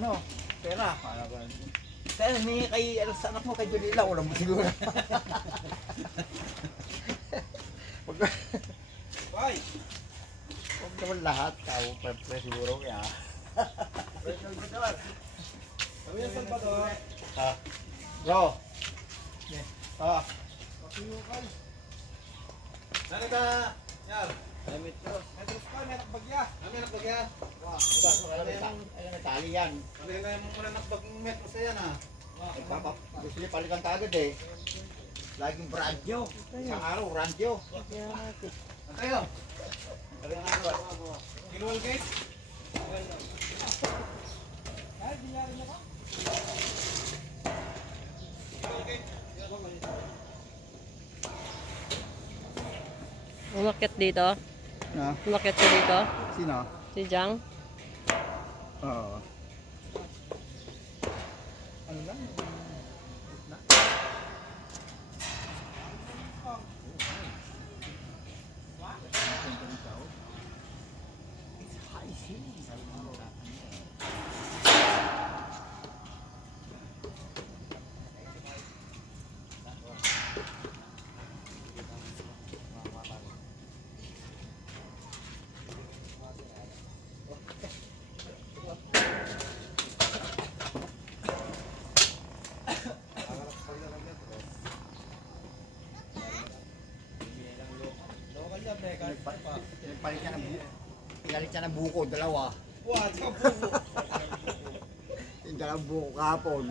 ano, pera. Kaya humingi kay, sa anak mo, kay Julila, wala mo siguro. Bye! Huwag naman lahat, tao, pre siguro kaya. Kami yung Salvador. Bro. Pasuyukan. Nani ka? Yar. Metros ka, may nakbagya. Kami nakbagya. Ay, tali yan. Kami kayo mong muna nakbaging metros na yan ha. Gusto niya palikan kagad eh. Laging radyo. Isang araw, radyo. Ano tayo? Kilwal gate? Ay, dinyari mo ka? Kilwal gate? Umakyat dito? Na? Umakyat siya dito? Sino? Si Jang? Oo. Ano lang? Pinalit niya ng buko, dalawa. Wah, tsaka buko. Yung dalawang buko kahapon.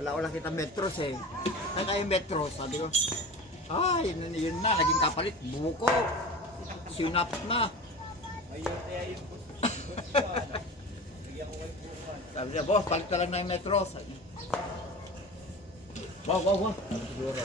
Wala ko nakita metros eh. Saan kayo metros? Sabi ko, ay, yun na, naging kapalit. Buko. Sinap na. Ayun, kaya yung Sabi niya, boss, palit ka lang na yung metros. Wow. Siguro.